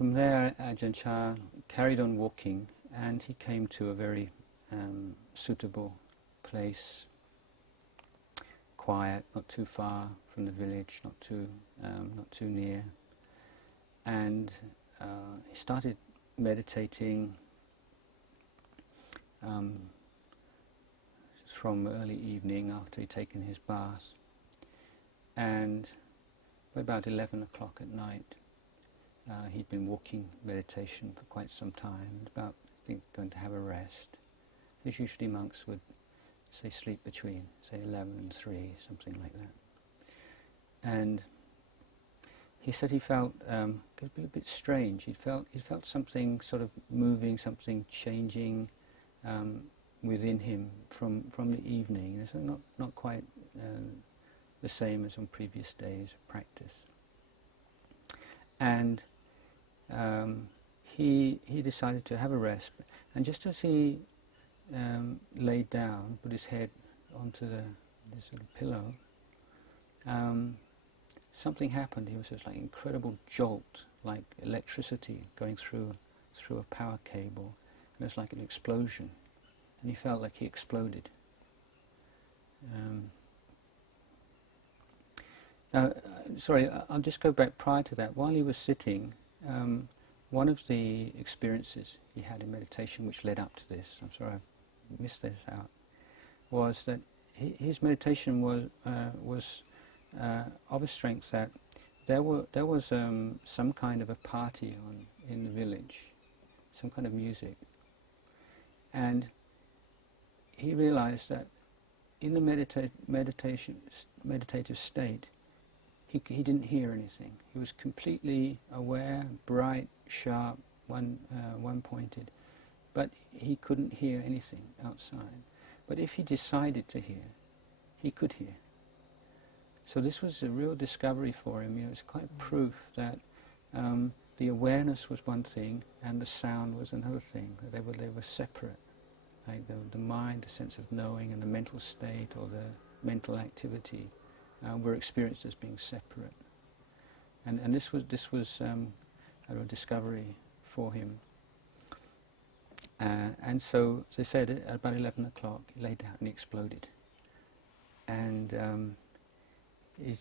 from there, Ajahn Chah carried on walking, and he came to a very suitable place, quiet, not too far from the village, not too near, and he started meditating from early evening after he'd taken his bath, and by about 11 o'clock at night he'd been walking meditation for quite some time, about, I think, going to have a rest. As usually monks would say sleep between, say, 11 and 3, something like that. And he said he felt a bit strange. He felt something sort of moving, something changing within him from the evening. It's not quite the same as on previous days of practice. And he decided to have a rest. And just as he laid down, put his head onto this little pillow, something happened. It was just like incredible jolt, like electricity going through a power cable. And it was like an explosion. And he felt like he exploded. Now, sorry, I'll just go back prior to that. While he was sitting, one of the experiences he had in meditation which led up to this, I'm sorry I missed this out, was that his meditation was of a strength that there was some kind of a party on in the village, some kind of music, and he realized that in the meditative state, he didn't hear anything. He was completely aware, bright, sharp, one-pointed, but he couldn't hear anything outside. But if he decided to hear, he could hear. So this was a real discovery for him. It's quite proof that the awareness was one thing and the sound was another thing. That they were separate. Like the mind, the sense of knowing, and the mental state or the mental activity were experienced as being separate. And this was a real discovery for him. And so, as I said, at about 11 o'clock, he lay down and he exploded. And it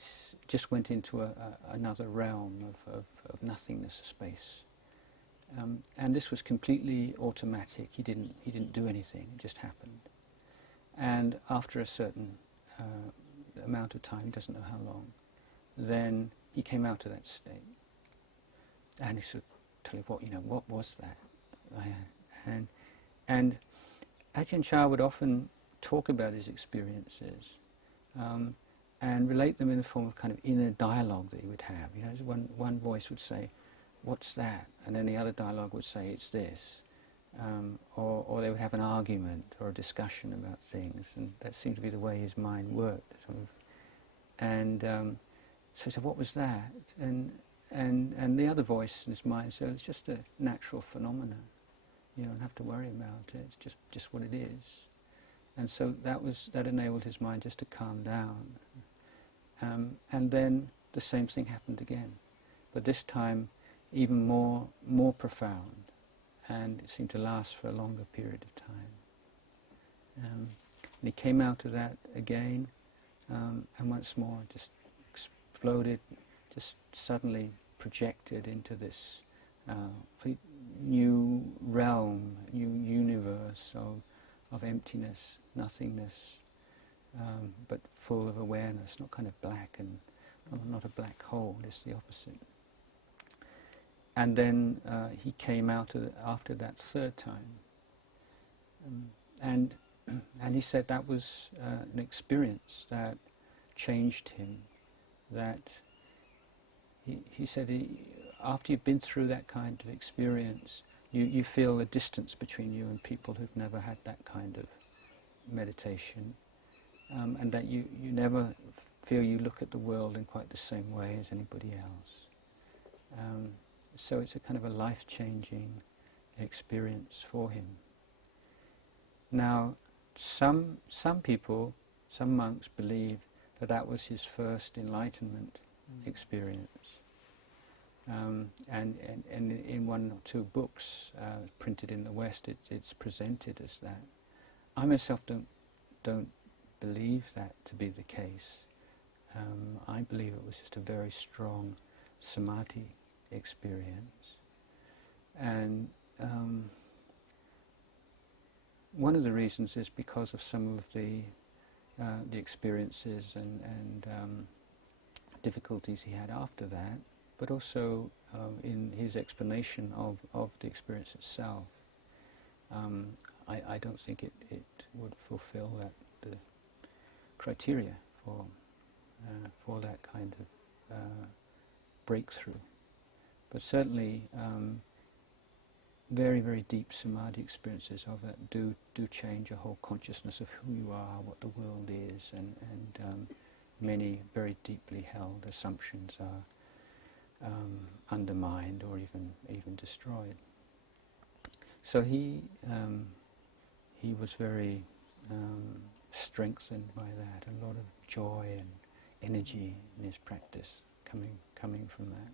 just went into another realm of nothingness, space. And this was completely automatic. He didn't do anything. It just happened. And after a certain amount of time, he doesn't know how long, then he came out of that state. And he said, "Tell you what was that?" And Ajahn Chah would often talk about his experiences and relate them in the form of kind of inner dialogue that he would have. One voice would say, "What's that?" And then the other dialogue would say, "It's this." Or they would have an argument or a discussion about things, and that seemed to be the way his mind worked. And so he said, "What was that?" And the other voice in his mind said, "It's just a natural phenomena. You don't have to worry about it. It's just what it is." And so that enabled his mind just to calm down. And then the same thing happened again, but this time even more profound, and it seemed to last for a longer period of time. And he came out of that again, and once more just exploded, just suddenly projected into this new realm, new universe of emptiness, nothingness, but full of awareness, not kind of black and not a black hole, just the opposite. And then he came out after that third time, and he said that was an experience that changed him. That he said after you've been through that kind of experience, you feel a distance between you and people who've never had that kind of meditation, and that you never feel you look at the world in quite the same way as anybody else. So it's a kind of a life-changing experience for him. Now, some people, some monks believe that was his first enlightenment experience. And in one or two books printed in the West, it's presented as that. I myself don't believe that to be the case. I believe it was just a very strong samadhi experience, and one of the reasons is because of some of the experiences and difficulties he had after that, but also in his explanation of the experience itself. I don't think it would fulfill the criteria for that kind of breakthrough. But certainly very, very deep samadhi experiences of that do change your whole consciousness of who you are, what the world is, and many very deeply held assumptions are undermined or even destroyed. So he was very strengthened by that. A lot of joy and energy in his practice coming from that.